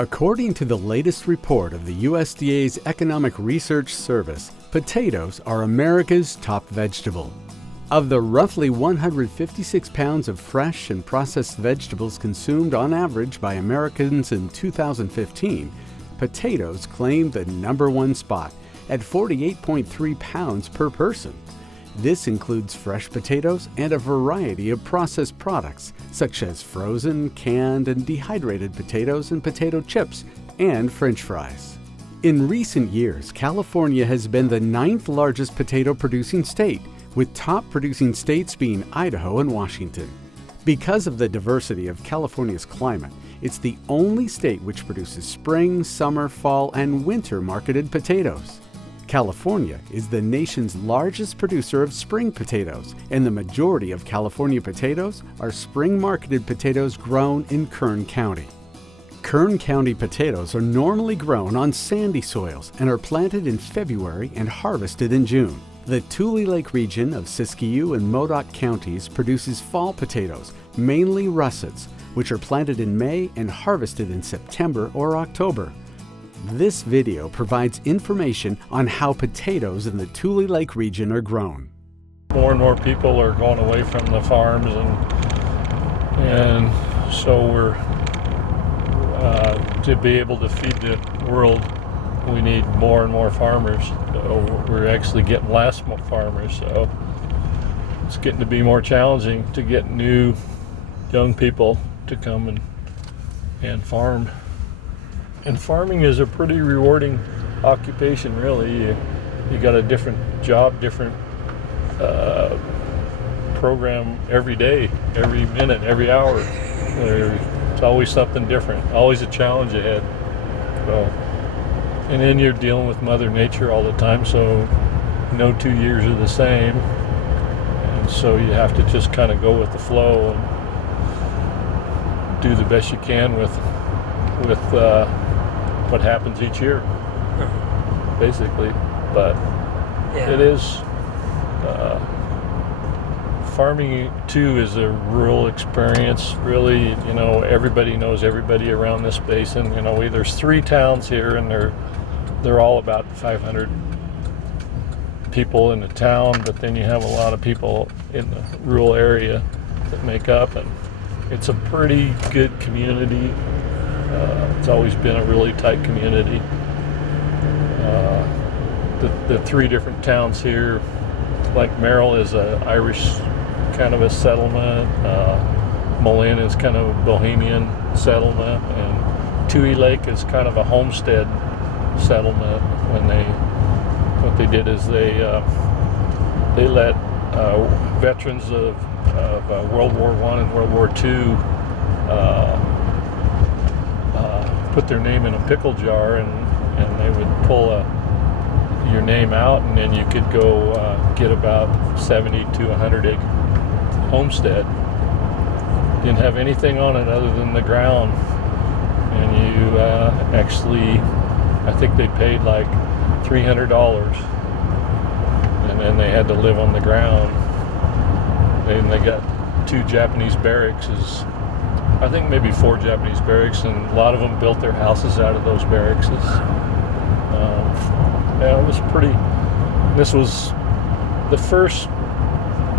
According to the latest report of the USDA's Economic Research Service, potatoes are America's top vegetable. Of the roughly 156 pounds of fresh and processed vegetables consumed on average by Americans in 2015, potatoes claimed the #1 spot at 48.3 pounds per person. This includes fresh potatoes and a variety of processed products, such as frozen, canned, and dehydrated potatoes and potato chips, and French fries. In recent years, California has been the 9th largest potato producing state, with top producing states being Idaho and Washington. Because of the diversity of California's climate, it's the only state which produces spring, summer, fall, and winter marketed potatoes. California is the nation's largest producer of spring potatoes, and the majority of California potatoes are spring-marketed potatoes grown in Kern County. Kern County potatoes are normally grown on sandy soils and are planted in February and harvested in June. The Tule Lake region of Siskiyou and Modoc counties produces fall potatoes, mainly russets, which are planted in May and harvested in September or October. This video provides information on how potatoes in the Tule Lake region are grown. More and more people are going away from the farms, and so we're to be able to feed the world, we need more and more farmers. So we're actually getting less farmers, so it's getting to be more challenging to get new young people to come and farm. And farming is a pretty rewarding occupation, really. You got a different job, different program every day, every minute, every hour. There's always something different, always a challenge ahead. So, and then you're dealing with Mother Nature all the time, so no 2 years are the same. And so you have to just kind of go with the flow and do the best you can with what happens each year, basically. But yeah. It is farming too is a rural experience, really. You know, everybody knows everybody around this basin. You know, there's 3 towns here, and they're all about 500 people in the town, but then you have a lot of people in the rural area that make up, and it's a pretty good community. It's always been a really tight community. The 3 different towns here, like Merrill is an Irish kind of a settlement, Malin is kind of a Bohemian settlement, and Tule Lake is kind of a homestead settlement. What they did is they let veterans of World War I and World War II put their name in a pickle jar, and they would pull your name out, and then you could go get about 70 to 100 acre homestead. Didn't have anything on it other than the ground, and you actually, I think they paid like $300, and then they had to live on the ground. And they got 2 Japanese barracks, I think maybe 4 Japanese barracks, and a lot of them built their houses out of those barracks. Yeah, it was pretty. This was the first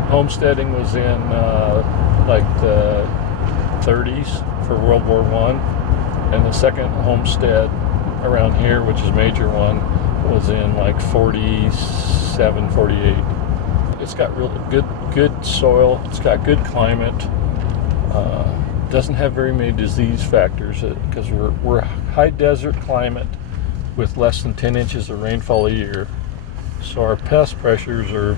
homesteading was in like the 30s for World War I, and the second homestead around here, which is a major one, was in like 47, 48. It's got really good soil. It's got good climate. Doesn't have very many disease factors because we're high desert climate with less than 10 inches of rainfall a year. So our pest pressures are,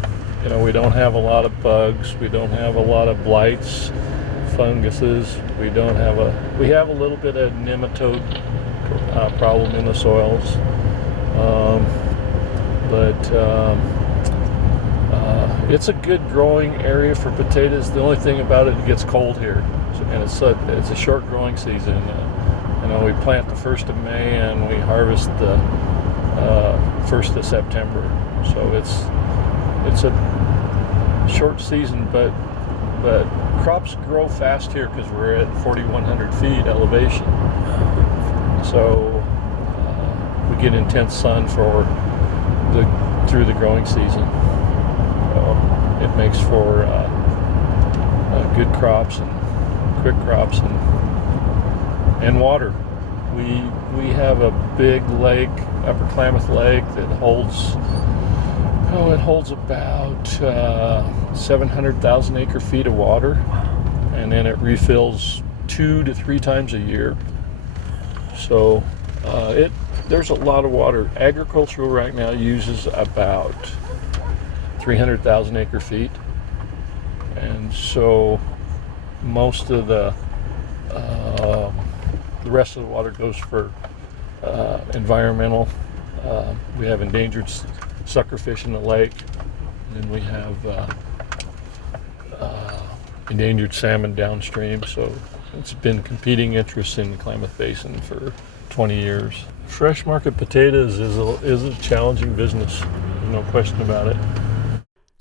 we don't have a lot of bugs. We don't have a lot of blights, funguses. We have a little bit of nematode problem in the soils. It's a good growing area for potatoes. The only thing about it gets cold here, and it's a short growing season. We plant the 1st of May and we harvest the 1st of September. So it's a short season, but crops grow fast here because we're at 4,100 feet elevation. So we get intense sun through the growing season. It makes for good crops and quick crops and water. We have a big lake, Upper Klamath Lake, that holds about 700,000 acre feet of water, and then it refills 2 to 3 times a year. So there's a lot of water. Agricultural right now uses about 300,000 acre feet, and so most of the rest of the water goes for environmental. We have endangered suckerfish in the lake, and we have endangered salmon downstream. So it's been competing interests in the Klamath Basin for 20 years. Fresh market potatoes is a challenging business. There's no question about it.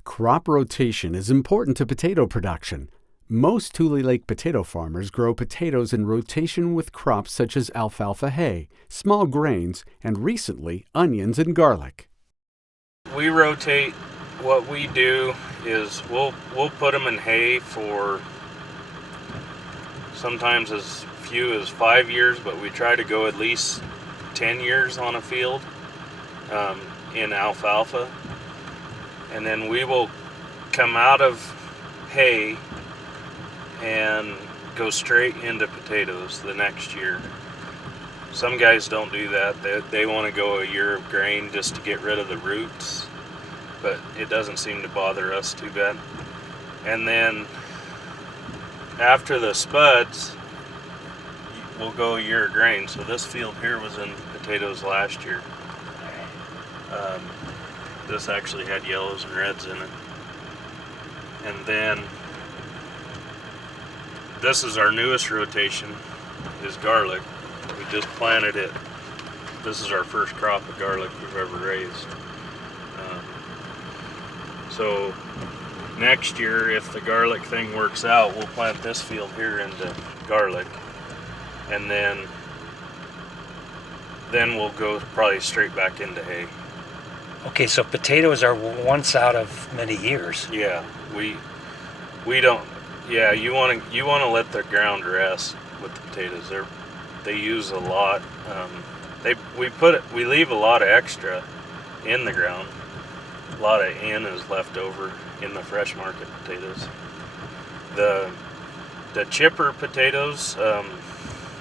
Crop rotation is important to potato production. Most Tule Lake potato farmers grow potatoes in rotation with crops such as alfalfa hay, small grains, and recently onions and garlic. We rotate. What we do is we'll put them in hay for sometimes as few as 5 years, but we try to go at least 10 years on a field in alfalfa. And then we will come out of hay and go straight into potatoes the next year. Some guys don't do that. They want to go a year of grain just to get rid of the roots, but it doesn't seem to bother us too bad. And then after the spuds, we'll go a year of grain. So this field here was in potatoes last year. This actually had yellows and reds in it. And then this is our newest rotation, is garlic. We just planted it. This is our first crop of garlic we've ever raised. So next year, if the garlic thing works out, we'll plant this field here into garlic, and then we'll go probably straight back into hay. Okay, so potatoes are once out of many years. Yeah, we don't. Yeah, you want to let the ground rest with the potatoes. They use a lot. We leave a lot of extra in the ground. A lot of N is left over in the fresh market potatoes. The chipper potatoes,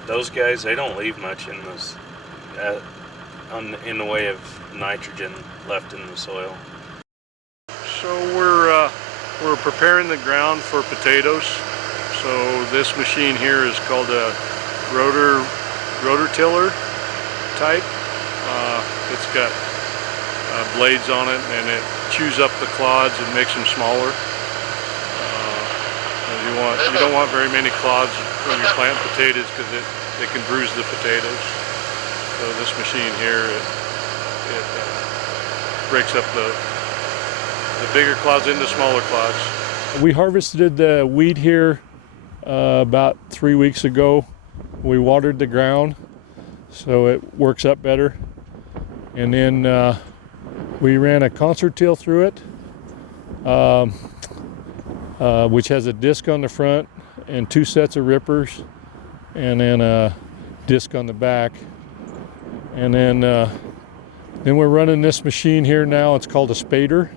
those guys, they don't leave much in this in the way of nitrogen left in the soil. So we're preparing the ground for potatoes. So this machine here is called a rotor tiller type. It's got blades on it, and it chews up the clods and makes them smaller. You don't want very many clods when you plant potatoes because it can bruise the potatoes. So this machine here, it breaks up the bigger clods into smaller clods. We harvested the wheat here about 3 weeks ago. We watered the ground so it works up better, and then we ran a concert till through it, which has a disc on the front and 2 sets of rippers, and then a disc on the back. And then we're running this machine here now. It's called a spader,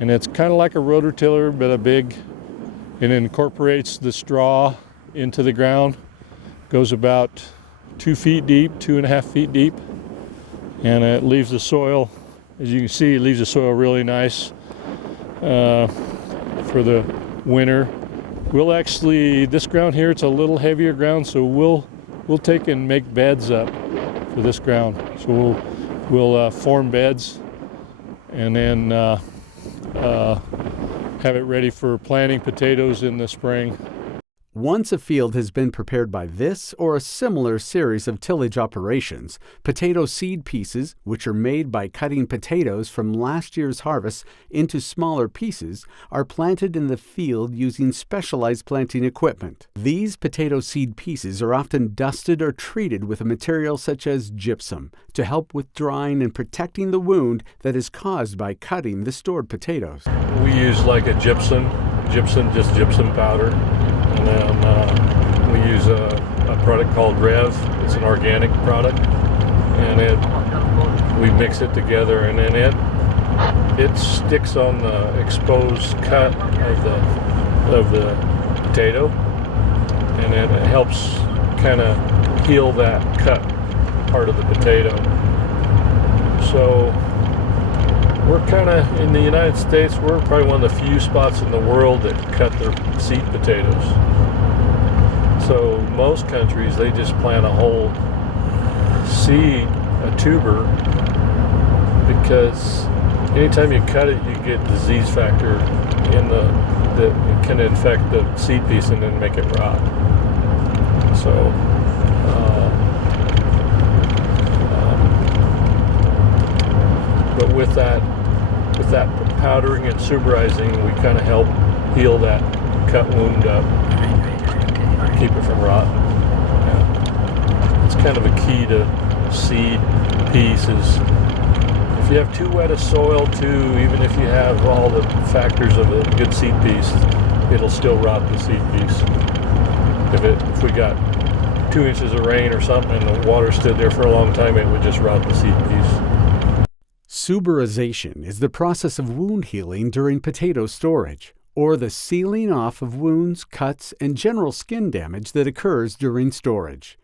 and it's kind of like a rototiller, but it incorporates the straw into the ground. Goes about 2 feet deep, 2.5 feet deep, and it leaves the soil, as you can see, it leaves the soil really nice for the winter. This ground here, it's a little heavier ground, so we'll take and make beds up for this ground. So we'll form beds, and then have it ready for planting potatoes in the spring. Once a field has been prepared by this or a similar series of tillage operations, potato seed pieces, which are made by cutting potatoes from last year's harvest into smaller pieces, are planted in the field using specialized planting equipment. These potato seed pieces are often dusted or treated with a material such as gypsum to help with drying and protecting the wound that is caused by cutting the stored potatoes. We use like a gypsum powder. And then we use a product called Rev. It's an organic product, and we mix it together, and then it sticks on the exposed cut of the potato, and it helps kind of heal that cut part of the potato. So we're kind of, in the United States, we're probably one of the few spots in the world that cut their seed potatoes. So most countries, they just plant a whole seed, a tuber, because anytime you cut it, you get disease factor in that can infect the seed piece and then make it rot. So but with that powdering and suberizing, we kind of help heal that cut wound up, keep it from rot. Yeah. It's kind of a key to seed pieces. If you have too wet a soil too, even if you have all the factors of a good seed piece, it'll still rot the seed piece. If we got 2 inches of rain or something and the water stood there for a long time, it would just rot the seed piece. Suberization is the process of wound healing during potato storage, or the sealing off of wounds, cuts, and general skin damage that occurs during storage.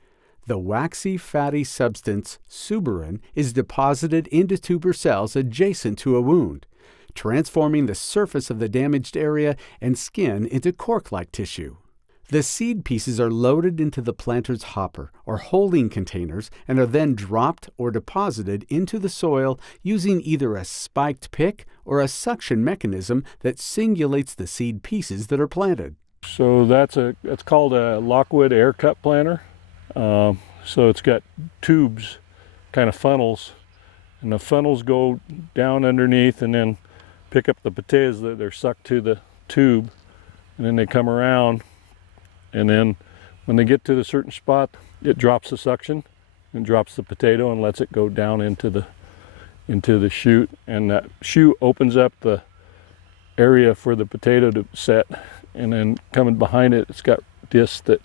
The waxy, fatty substance, suberin, is deposited into tuber cells adjacent to a wound, transforming the surface of the damaged area and skin into cork-like tissue. The seed pieces are loaded into the planter's hopper or holding containers and are then dropped or deposited into the soil using either a spiked pick or a suction mechanism that singulates the seed pieces that are planted. So it's called a Lockwood air cut planter. So it's got tubes, kind of funnels, and the funnels go down underneath and then pick up the potatoes that they're sucked to the tube, and then they come around. And then when they get to a certain spot, it drops the suction and drops the potato and lets it go down into the chute. And that chute opens up the area for the potato to set. And then coming behind it, it's got discs that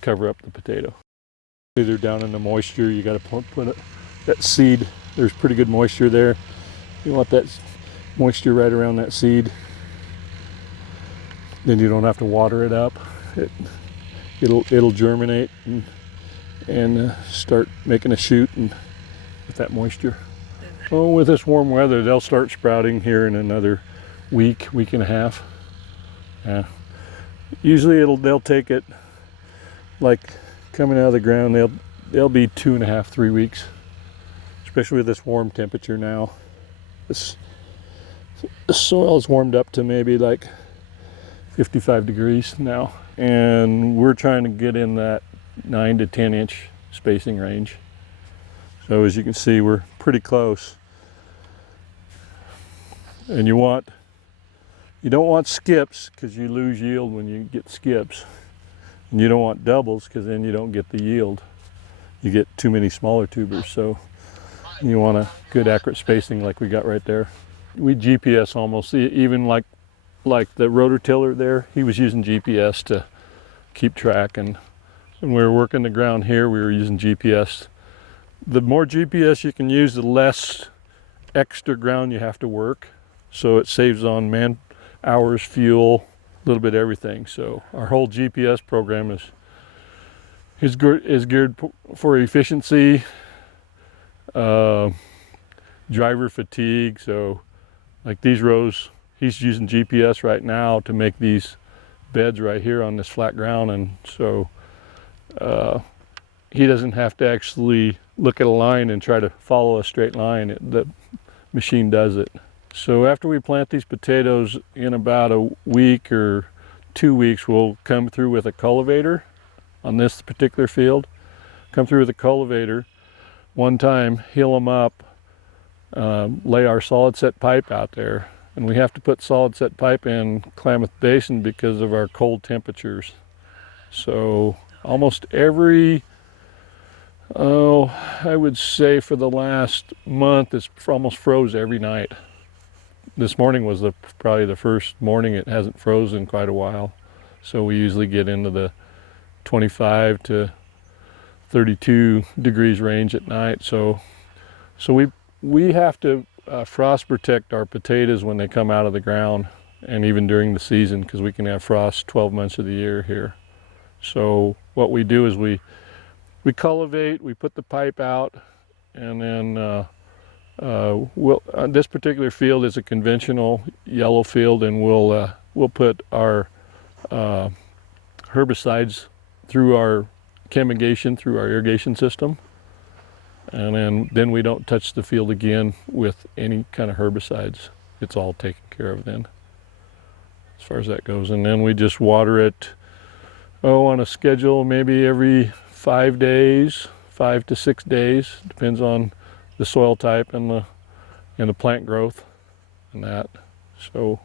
cover up the potato. Either down in the moisture, you got to put that seed. There's pretty good moisture there. You want that moisture right around that seed. Then you don't have to water it up. It'll germinate and start making a shoot and with that moisture. Oh, with this warm weather, they'll start sprouting here in another week and a half. Yeah. Usually they'll take it like coming out of the ground. They'll be 2.5, 3 weeks, especially with this warm temperature now. The soil is warmed up to maybe like 55 degrees now. And we're trying to get in that 9 to 10 inch spacing range. So as you can see, we're pretty close. And you don't want skips because you lose yield when you get skips. And you don't want doubles because then you don't get the yield. You get too many smaller tubers. So you want a good accurate spacing like we got right there. We GPS almost, even like the rototiller there, he was using GPS to keep track, and when we were working the ground here, we were using GPS. The more GPS you can use, the less extra ground you have to work, so it saves on man hours, fuel, a little bit of everything. So our whole GPS program is geared for efficiency, driver fatigue. So like these rows, he's using GPS right now to make these beds right here on this flat ground, and so he doesn't have to actually look at a line and try to follow a straight line. The machine does it. So after we plant these potatoes, in about a week or 2 weeks, we'll come through with a cultivator on this particular field. Come through with a cultivator one time, heal them up, lay our solid set pipe out there. And we have to put solid set pipe in Klamath Basin because of our cold temperatures. So almost every, I would say for the last month, it's almost froze every night. This morning was probably the first morning it hasn't frozen in quite a while. So we usually get into the 25 to 32 degrees range at night. So we have to frost protect our potatoes when they come out of the ground, and even during the season, because we can have frost 12 months of the year here. So what we do is we cultivate, we put the pipe out, and then this particular field is a conventional yellow field, and we'll put our herbicides through our chemigation, through our irrigation system. And then we don't touch the field again with any kind of herbicides. It's all taken care of then, as far as that goes. And then we just water it, on a schedule, maybe every 5 days, 5 to 6 days, depends on the soil type and the plant growth and that. So,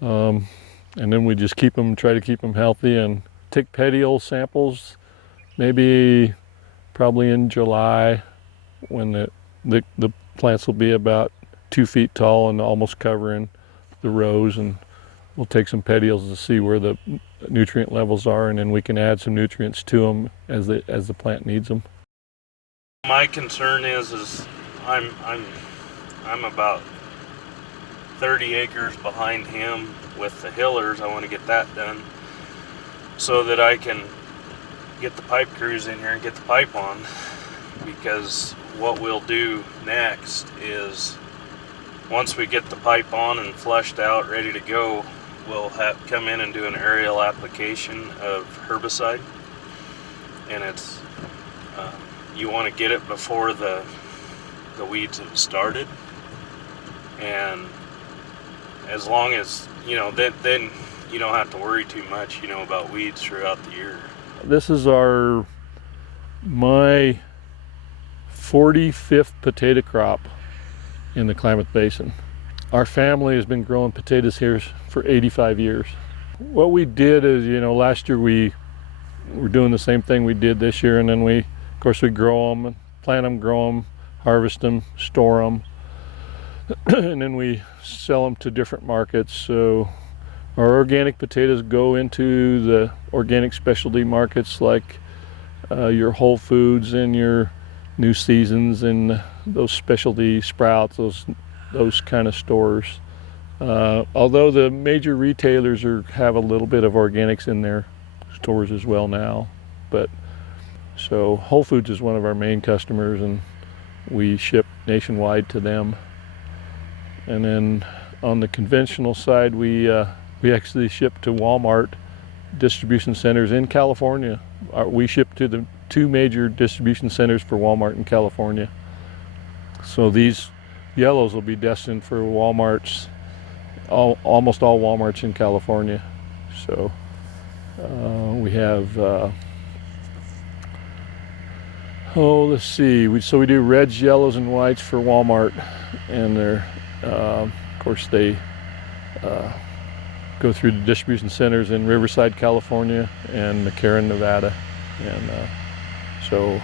and then we just try to keep them healthy, and take petiole samples, probably in July, when the plants will be about 2 feet tall and almost covering the rows, and we'll take some petioles to see where the nutrient levels are, and then we can add some nutrients to them as the plant needs them. My concern is I'm about 30 acres behind him with the hillers. I want to get that done so that I can get the pipe crews in here and get the pipe on, because what we'll do next is, once we get the pipe on and flushed out, ready to go, we'll come in and do an aerial application of herbicide. And it's you want to get it before the weeds have started, and as long as then you don't have to worry too much about weeds throughout the year. This is my 45th potato crop in the Klamath Basin. Our family has been growing potatoes here for 85 years. What we did is, last year we were doing the same thing we did this year, and then we grow them, plant them, grow them, harvest them, store them, and then we sell them to different markets. So our organic potatoes go into the organic specialty markets like your Whole Foods and your New Seasons and those specialty Sprouts, those kind of stores. Although the major retailers have a little bit of organics in their stores as well now. So Whole Foods is one of our main customers, and we ship nationwide to them. And then on the conventional side, we actually ship to Walmart distribution centers in California. We ship to the 2 major distribution centers for Walmart in California. So these yellows will be destined for Walmarts, almost all Walmarts in California. So we have, let's see. We do reds, yellows, and whites for Walmart, and they're, of course, they go through the distribution centers in Riverside, California, and McCarran, Nevada, and so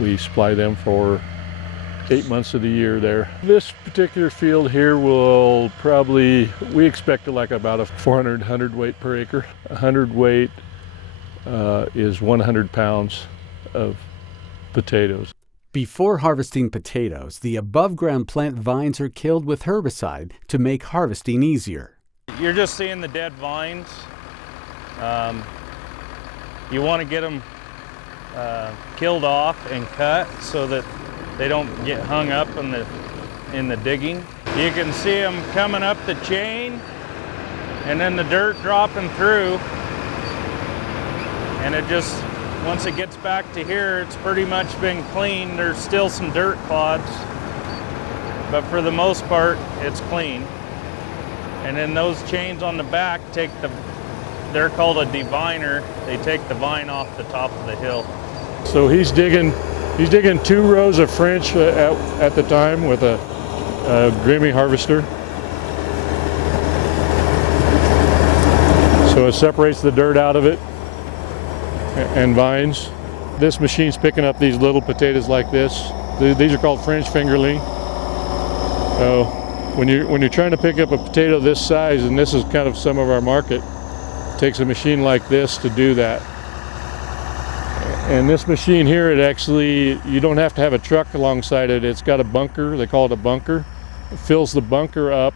we supply them for 8 months of the year there. This particular field here will we expect about a 400 hundredweight per acre. A hundredweight is 100 pounds of potatoes. Before harvesting potatoes, the above-ground plant vines are killed with herbicide to make harvesting easier. You're just seeing the dead vines. You want to get them killed off and cut so that they don't get hung up in the digging. You can see them coming up the chain, and then the dirt dropping through, and once it gets back to here, it's pretty much been clean. There's still some dirt clods, but for the most part, it's clean. And then those chains on the back take They're called a deviner. They take the vine off the top of the hill. So he's digging 2 rows of French at the time with a Grammy harvester. So it separates the dirt out of it and vines. This machine's picking up these little potatoes like this. These are called French fingerling. So when you're trying to pick up a potato this size, and this is kind of some of our market, it takes a machine like this to do that. And this machine here, you don't have to have a truck alongside it. It's got a bunker, they call it a bunker. It fills the bunker up,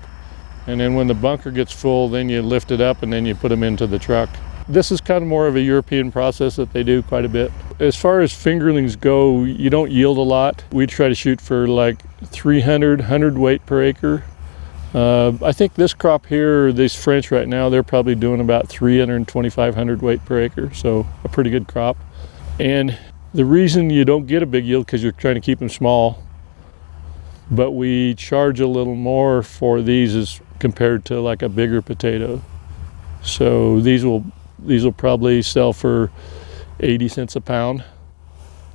and then when the bunker gets full, then you lift it up and then you put them into the truck. This is kind of more of a European process that they do quite a bit. As far as fingerlings go, you don't yield a lot. We try to shoot for like 300 hundredweight per acre. I think this crop here, these French right now, they're probably doing about 325 hundredweight per acre, so a pretty good crop. And the reason you don't get a big yield because you're trying to keep them small, but we charge a little more for these as compared to like a bigger potato. So these will probably sell for 80 cents a pound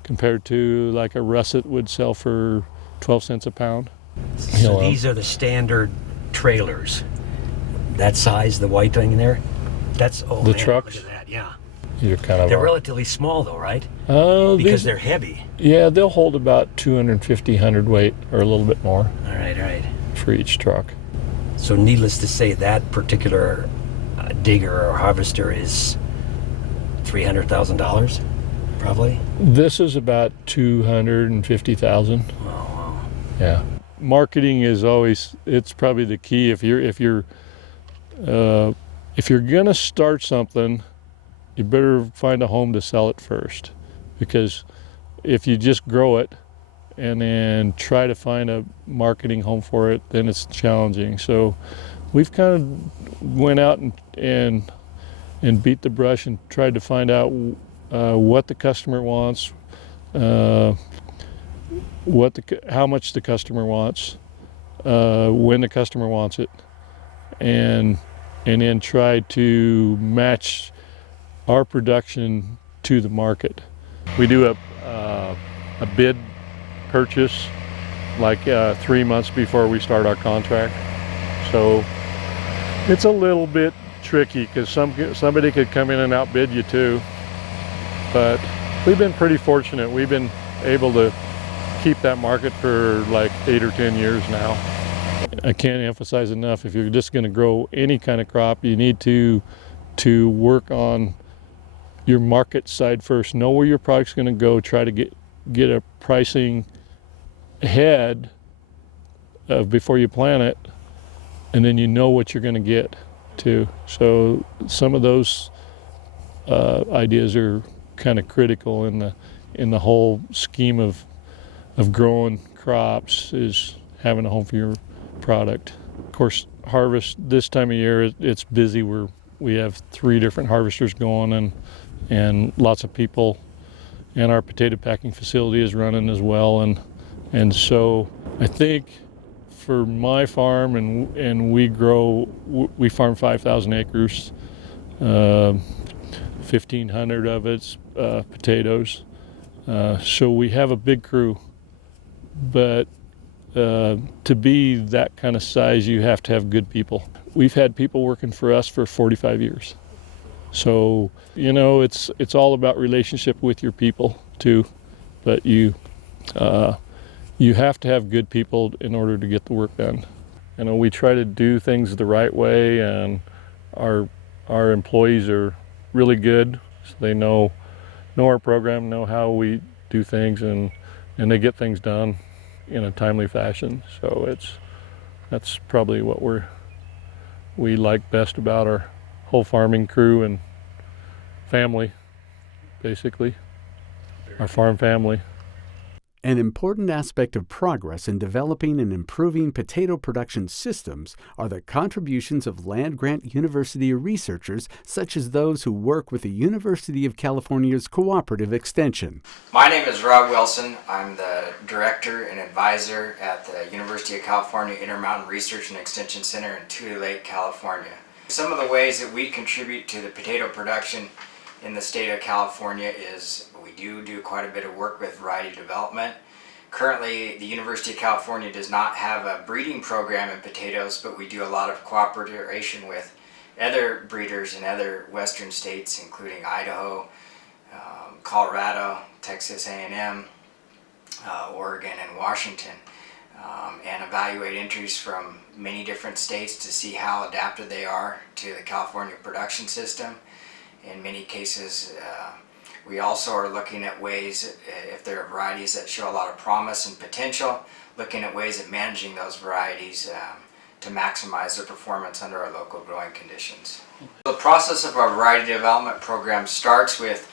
compared to like a russet would sell for 12 cents a pound. So these are the standard trailers. That size, the white thing in there, that's the trucks. Look at that, yeah. They're relatively small though, right? Because they're heavy. Yeah, they'll hold about 250 hundredweight or a little bit more. All right. For each truck. So needless to say, that particular digger or harvester is $300,000, probably. This is about 250,000. Oh, wow. Yeah. Marketing is always, it's probably the key. If you're gonna start something, you better find a home to sell it first, because if you just grow it and then try to find a marketing home for it, then it's challenging. So we've kind of went out and beat the brush and tried to find out what the customer wants, how much the customer wants, when the customer wants it, and then try to match our production to the market. We do a bid purchase like 3 months before we start our contract. So it's a little bit tricky because somebody could come in and outbid you too. But we've been pretty fortunate. We've been able to keep that market for like 8 or 10 years now. I can't emphasize enough, if you're just going to grow any kind of crop, you need to work on your market side first. Know where your product's going to go. Try to get a pricing ahead before you plant it, and then you know what you're going to get too. So some of those ideas are kind of critical in the whole scheme of growing crops, is having a home for your product. Of course, harvest this time of year, it's busy. We have 3 different harvesters going, and lots of people, and our potato packing facility is running as well. And so I think for my farm, and we farm 5,000 acres, 1,500 of it's potatoes. So we have a big crew, but to be that kind of size, you have to have good people. We've had people working for us for 45 years. So, it's all about relationship with your people too, but you have to have good people in order to get the work done. We try to do things the right way, and our employees are really good, so they know our program, know how we do things, and they get things done in a timely fashion. So that's probably what we like best about our whole farming crew and family, basically, our farm family. An important aspect of progress in developing and improving potato production systems are the contributions of land-grant university researchers, such as those who work with the University of California's Cooperative Extension. My name is Rob Wilson. I'm the director and advisor at the University of California Intermountain Research and Extension Center in Tule Lake, California. Some of the ways that we contribute to the potato production in the state of California is we do quite a bit of work with variety development. Currently, the University of California does not have a breeding program in potatoes, but we do a lot of cooperation with other breeders in other western states, including Idaho, Colorado, Texas A&M, Oregon, and Washington, and evaluate entries from many different states to see how adapted they are to the California production system. In many cases, we also are looking at ways, if there are varieties that show a lot of promise and potential, looking at ways of managing those varieties to maximize their performance under our local growing conditions. The process of our variety development program starts with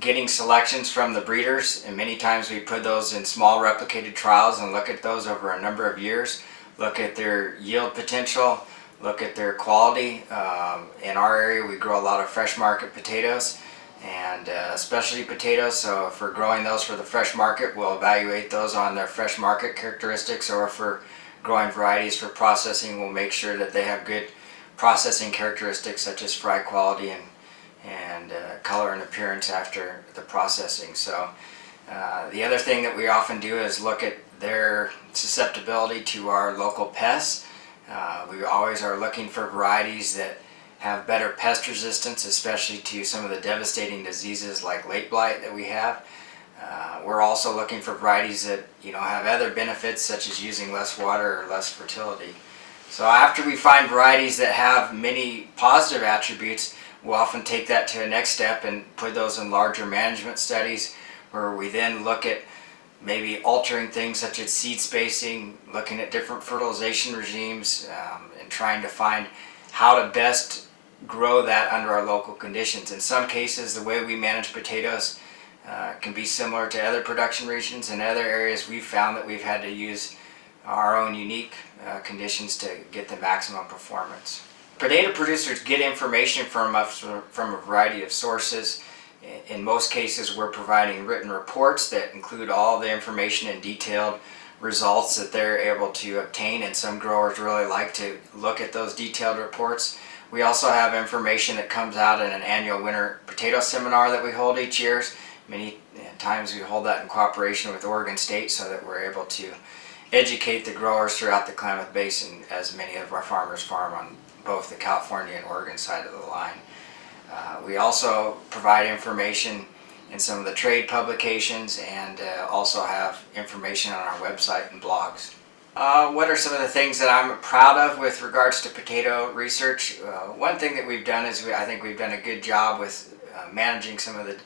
getting selections from the breeders, and many times we put those in small replicated trials and look at those over a number of years, look at their yield potential, look at their quality. In our area we grow a lot of fresh market potatoes and specialty potatoes, so if we're growing those for the fresh market, we'll evaluate those on their fresh market characteristics, or if we're growing varieties for processing, we'll make sure that they have good processing characteristics such as fry quality and color and appearance after the processing. So the other thing that we often do is look at their susceptibility to our local pests. We always are looking for varieties that have better pest resistance, especially to some of the devastating diseases like late blight that we have. We're also looking for varieties that have other benefits, such as using less water or less fertility. So after we find varieties that have many positive attributes, we'll often take that to a next step and put those in larger management studies, where we then look at maybe altering things such as seed spacing, looking at different fertilization regimes, and trying to find how to best grow that under our local conditions. In some cases, the way we manage potatoes can be similar to other production regions. In other areas, we've found that we've had to use our own unique conditions to get the maximum performance. Potato producers get information from us from a variety of sources. In most cases, we're providing written reports that include all the information and detailed results that they're able to obtain, and some growers really like to look at those detailed reports. We also have information that comes out in an annual winter potato seminar that we hold each year. Many times we hold that in cooperation with Oregon State, so that we're able to educate the growers throughout the Klamath Basin, as many of our farmers farm on both the California and Oregon side of the line. We also provide information in some of the trade publications, and also have information on our website and blogs. What are some of the things that I'm proud of with regards to potato research? One thing that we've done is I think we've done a good job with managing some of the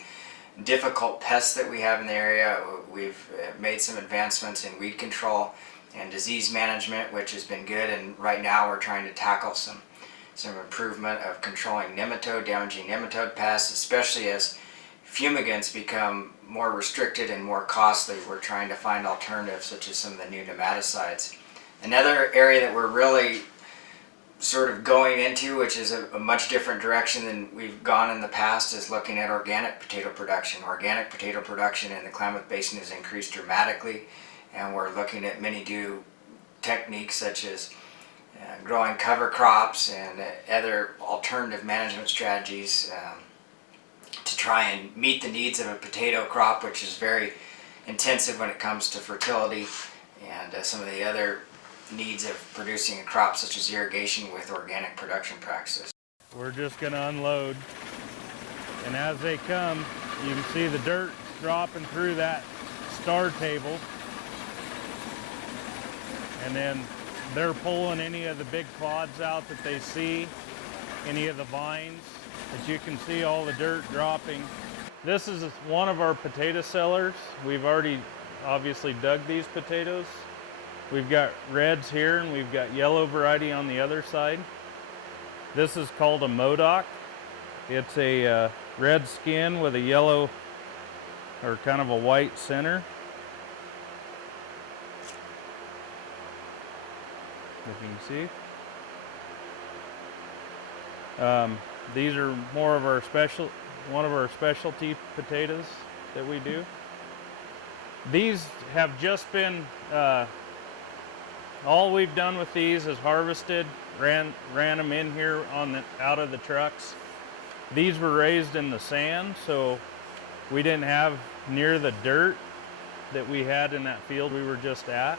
difficult pests that we have in the area. We've made some advancements in weed control and disease management, which has been good, and right now we're trying to tackle some improvement of controlling damaging nematode pests, especially as fumigants become more restricted and more costly. We're trying to find alternatives, such as some of the new nematicides. Another area that we're really sort of going into, which is a much different direction than we've gone in the past, is looking at organic potato production. Organic potato production in the Klamath Basin has increased dramatically, and we're looking at many new techniques such as growing cover crops and other alternative management strategies to try and meet the needs of a potato crop, which is very intensive when it comes to fertility and some of the other needs of producing a crop, such as irrigation, with organic production practices. We're just going to unload, and as they come, you can see the dirt dropping through that star table, and then they're pulling any of the big clods out that they see, any of the vines. As you can see, all the dirt dropping. This is one of our potato cellars. We've already obviously dug these potatoes. We've got reds here, and we've got yellow variety on the other side. This is called a Modoc. It's a red skin with a yellow or kind of a white center. If you can see. These are more of our one of our specialty potatoes that we do. These have just been, all we've done with these is harvested ran them in here out of the trucks. These were raised in the sand, so we didn't have near the dirt that we had in that field we were just at.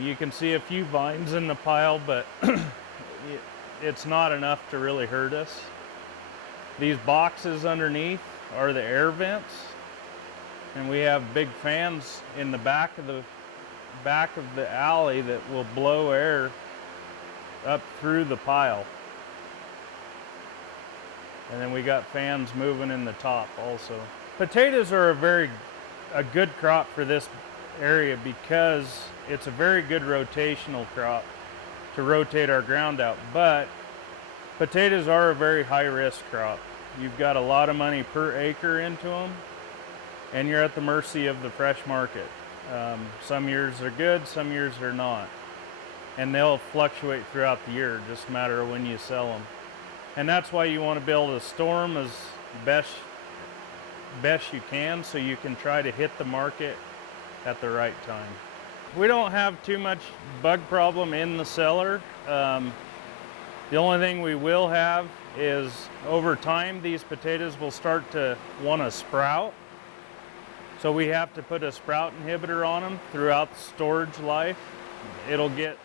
You can see a few vines in the pile, but it's not enough to really hurt us. These boxes underneath are the air vents, and we have big fans in the back of the alley that will blow air up through the pile. And then we got fans moving in the top also. Potatoes are a good crop for this area because it's a very good rotational crop to rotate our ground out. But potatoes are a very high risk crop. You've got a lot of money per acre into them, and you're at the mercy of the fresh market. Some years they're good, some years they're not. And they'll fluctuate throughout the year, just a matter of when you sell them. And that's why you want to be able to store them as best you can, so you can try to hit the market at the right time. We don't have too much bug problem in the cellar. The only thing we will have is over time these potatoes will start to want to sprout. So we have to put a sprout inhibitor on them throughout the storage life. It'll get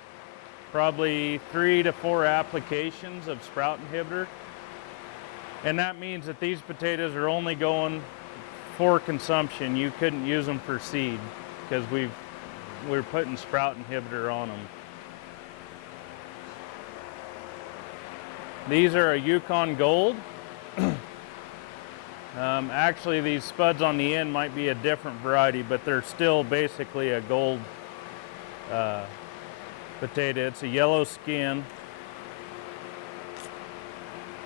probably 3 to 4 applications of sprout inhibitor. And that means that these potatoes are only going for consumption. You couldn't use them for seed because we're putting sprout inhibitor on them. These are a Yukon Gold. Actually, these spuds on the end might be a different variety, but they're still basically a gold potato. It's a yellow skin,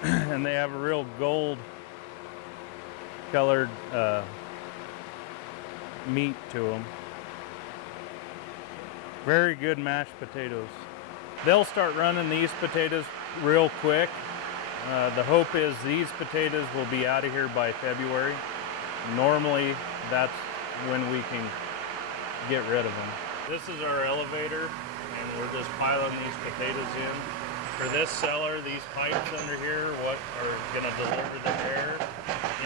and they have a real gold colored meat to them. Very good mashed potatoes. They'll start running these potatoes real quick. The hope is these potatoes will be out of here by February. Normally, that's when we can get rid of them. This is our elevator, and we're just piling these potatoes in. For this cellar, these pipes under here are going to deliver the air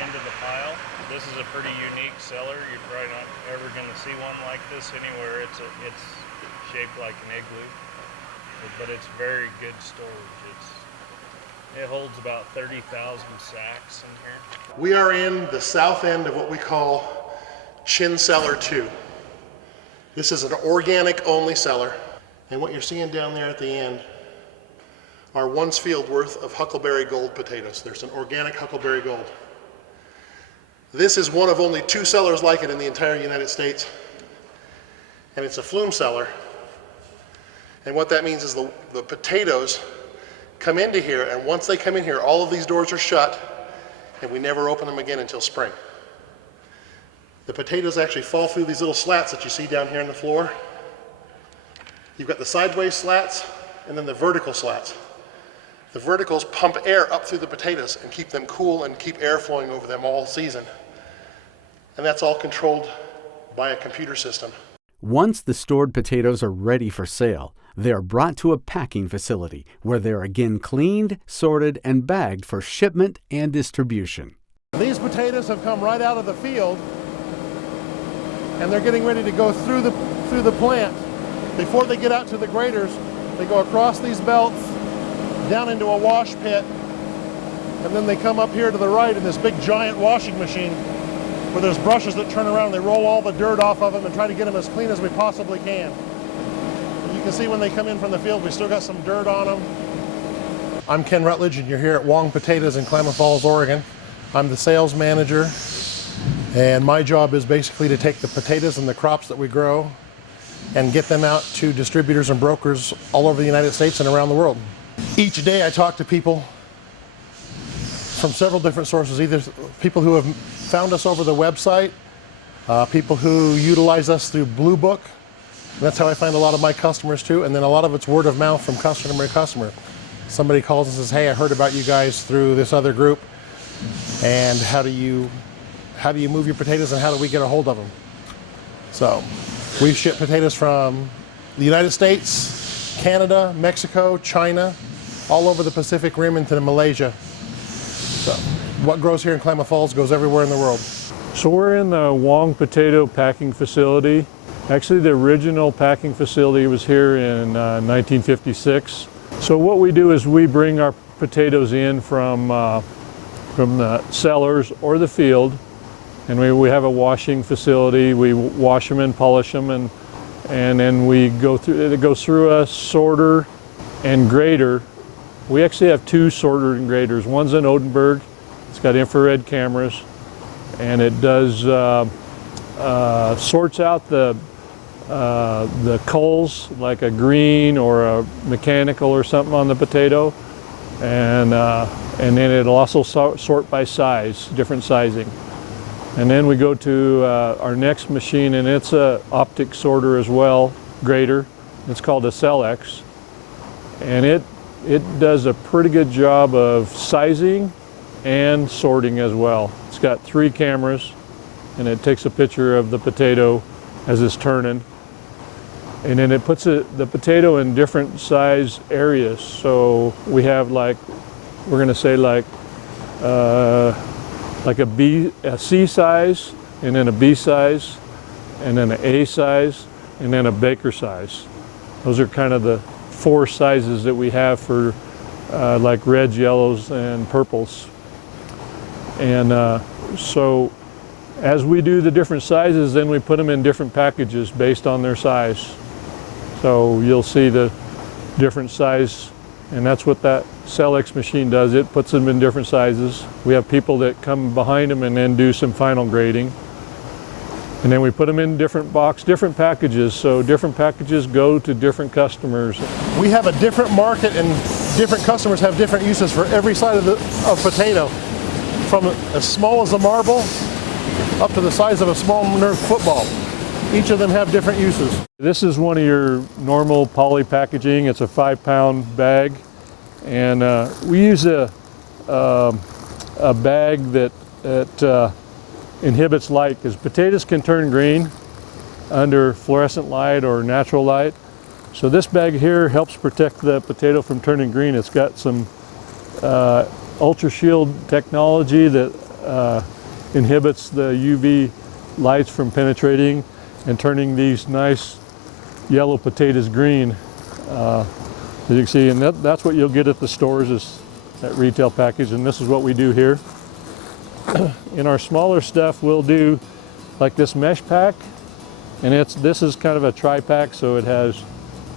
into the pile. This is a pretty unique cellar. You're probably not ever going to see one like this anywhere. It's shaped like an igloo, but it's very good storage. It holds about 30,000 sacks in here. We are in the south end of what we call Chin Cellar 2. This is an organic only cellar, and what you're seeing down there at the end are one's field worth of Huckleberry Gold potatoes. There's an organic Huckleberry Gold. This is one of only 2 cellars like it in the entire United States, and it's a flume cellar. And what that means is the potatoes come into here, and once they come in here, all of these doors are shut, and we never open them again until spring. The potatoes actually fall through these little slats that you see down here on the floor. You've got the sideways slats and then the vertical slats. The verticals pump air up through the potatoes and keep them cool and keep air flowing over them all season. And that's all controlled by a computer system. Once the stored potatoes are ready for sale, they are brought to a packing facility where they're again cleaned, sorted, and bagged for shipment and distribution. These potatoes have come right out of the field, and they're getting ready to go through the plant. Before they get out to the graders, they go across these belts, down into a wash pit, and then they come up here to the right in this big giant washing machine where there's brushes that turn around. They roll all the dirt off of them and try to get them as clean as we possibly can. And you can see when they come in from the field, we still got some dirt on them. I'm Ken Rutledge, and you're here at Wong Potatoes in Klamath Falls, Oregon. I'm the sales manager, and my job is basically to take the potatoes and the crops that we grow and get them out to distributors and brokers all over the United States and around the world. Each day I talk to people from several different sources, either people who have found us over the website, people who utilize us through Blue Book. That's how I find a lot of my customers too, and then a lot of it's word of mouth from customer to customer. Somebody calls and says, hey, I heard about you guys through this other group, and how do you move your potatoes and how do we get a hold of them? So we ship potatoes from the United States Canada, Mexico, China, all over the Pacific Rim into Malaysia. So what grows here in Klamath Falls goes everywhere in the world. So we're in the Wong Potato Packing Facility. Actually, the original packing facility was here in 1956. So what we do is we bring our potatoes in from the cellars or the field, and we have a washing facility. We wash them and polish them, and then we go through. It goes through a sorter and grater. We actually have two sorter and graders. One's in Odenburg. It's got infrared cameras, and it does sorts out the culls, like a green or a mechanical or something on the potato, and then it'll also sort by size, different sizing. And then we go to our next machine, and it's a optic sorter as well, grater. It's called a Celex, and it does a pretty good job of sizing and sorting as well. It's got 3 cameras, and it takes a picture of the potato as it's turning, and then it puts the potato in different size areas. So we have, like, we're going to say like a C size, and then a B size, and then an A size, and then a baker size. Those are kind of the 4 sizes that we have for like reds, yellows, and purples. And so as we do the different sizes, then we put them in different packages based on their size. So you'll see the different size, and that's what that Celex machine does. It puts them in different sizes. We have people that come behind them and then do some final grading. And then we put them in different packages, so different packages go to different customers. We have a different market, and different customers have different uses for every side of potato, from as small as a marble up to the size of a small Nerf football. Each of them have different uses. This is one of your normal poly packaging. It's a 5-pound bag, and we use a bag that inhibits light, because potatoes can turn green under fluorescent light or natural light. So this bag here helps protect the potato from turning green. It's got some ultra shield technology that inhibits the UV lights from penetrating and turning these nice yellow potatoes green. As you can see, and that's what you'll get at the stores, is that retail package, and this is what we do here. In our smaller stuff, we'll do like this mesh pack, and this is kind of a tri-pack, so it has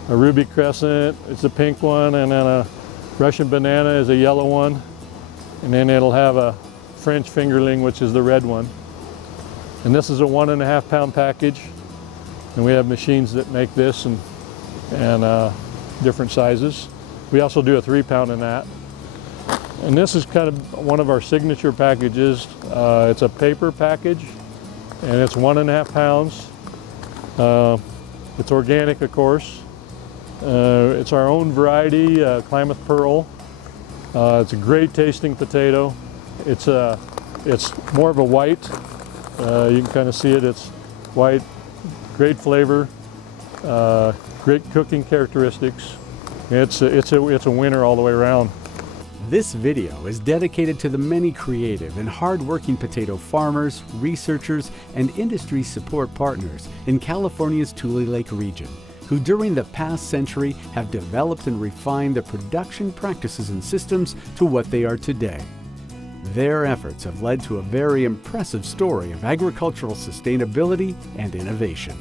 a ruby crescent, it's a pink one, and then a Russian banana is a yellow one, and then it'll have a French fingerling, which is the red one. And this is a 1.5 pound package, and we have machines that make this and different sizes. We also do a 3 pound in that. And this is kind of one of our signature packages. It's a paper package, and it's 1.5 pounds. It's organic, of course. It's our own variety, Klamath Pearl. It's a great tasting potato. It's more of a white. You can kind of see it. It's white, great flavor, great cooking characteristics. It's a winner all the way around. This video is dedicated to the many creative and hard-working potato farmers, researchers, and industry support partners in California's Tule Lake region, who during the past century have developed and refined their production practices and systems to what they are today. Their efforts have led to a very impressive story of agricultural sustainability and innovation.